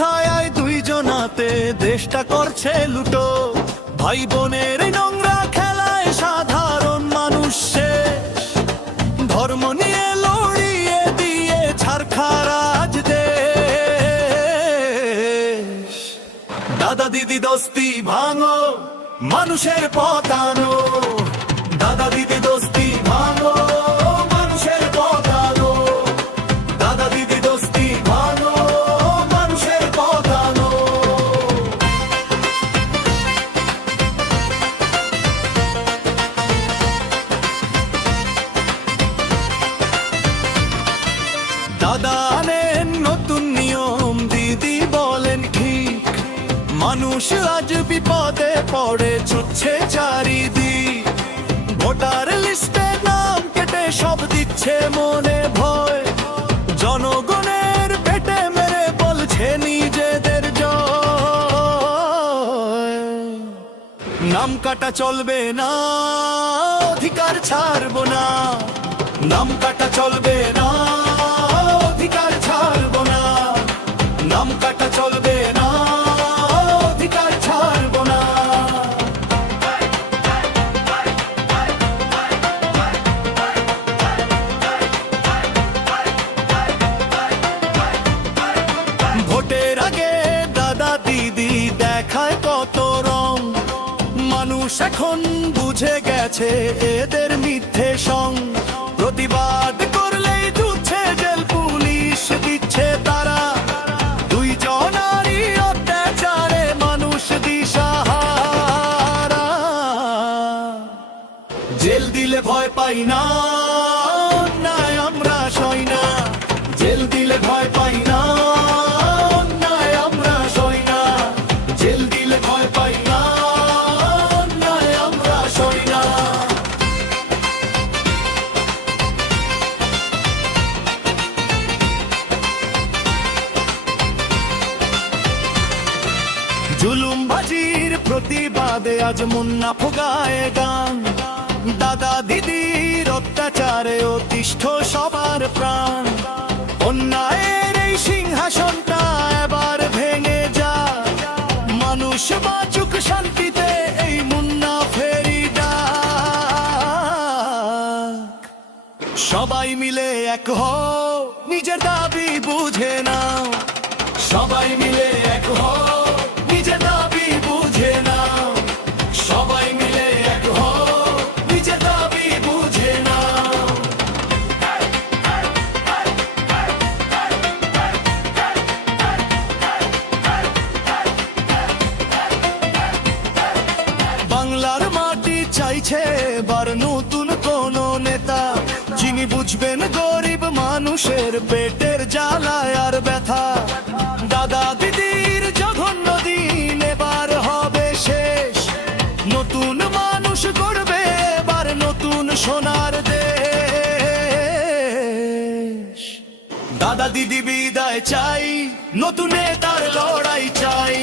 মাথায় আয় দুইজনাতে দেশটা করছে লুটো। ভাই বোনের এই নোংরা খেলায় সাধারণ মানুষ শেষ। ধর্ম নিয়ে লড়িয়ে দিয়ে ছারখার আজ দেশ। দাদা দিদি দোস্তি ভাঙো, মানুষের পতানো। দাদা দিদি দোস্তি ভাঙো, মানুষের পতানো। দাদা দিদি দোস্তি ভাঙো, মানুষের পতানো। দাদা আনেন নতুন নিয়ম, দিদি বলেন ঠিক। মানুষ আজ বিপদে পড়ে ছুটছে চারিদিক। ভোটার লিস্টে নাম কেটে সব দিচ্ছে মনে ভয়। জনগণের পেটে মেরে বলছে নিজেদের জয়। নাম কাটা চলবে না, অধিকার ছাড়বো না। নাম কাটা চলবে না, অধিকার ছাড়বো না। নাম কাটা চলবে না, অধিকার ছাড়বো না। ভোটের আগে দাদা দিদি দেখায় কত রং। মানুষ এখন বুঝে গেছে এদের মিথ্যে সং। প্রতিবাদ করলেই জুটছে জেল, পুলিশ দিচ্ছে তারা। দুইজনারই অত্যাচারে মানুষ দিশাহারা। জেল দিলে ভয় পাই না, অন্যায় আমরা সই না। জেল দিলে ভয় পাই না, অন্যায় আমরা সই না। জেল দিলে ভয় পাই না, অন্যায় আমরা সই না। জুলুমবাজির প্রতিবাদে আজ মুন্না ফোগায় গান। দাদা দিদির অত্যাচারে অতিষ্ঠ সবার প্রাণ। অন্যায়ের এই সিংহাসনটা এবার ভেঙে যা। মানুষ বাঁচুক শান্তিতে, এই মুন্না ফেরি ডাক। সবাই মিলে এক হও, নিজের দাবি বুঝে নাও। সবাই মিলে এক হও, নিজের দাবি বুঝে নাও। সবাই মিলে এক হও, নিজের দাবি বুঝে নাও। বাংলার মাটি চাইছে এবার নতুন কোন নেতা, যিনি বুঝবেন গরিব মানুষের পেটের জ্বালায় আর ব্যথা। দাদা দিদির জঘন্য দিন এবার হবে শেষ। নতুন মানুষ গড়বে এবার নতুন সোনার দেশ। দাদা দিদি বিদায় চাই, নতুন নেতার লড়াই চাই।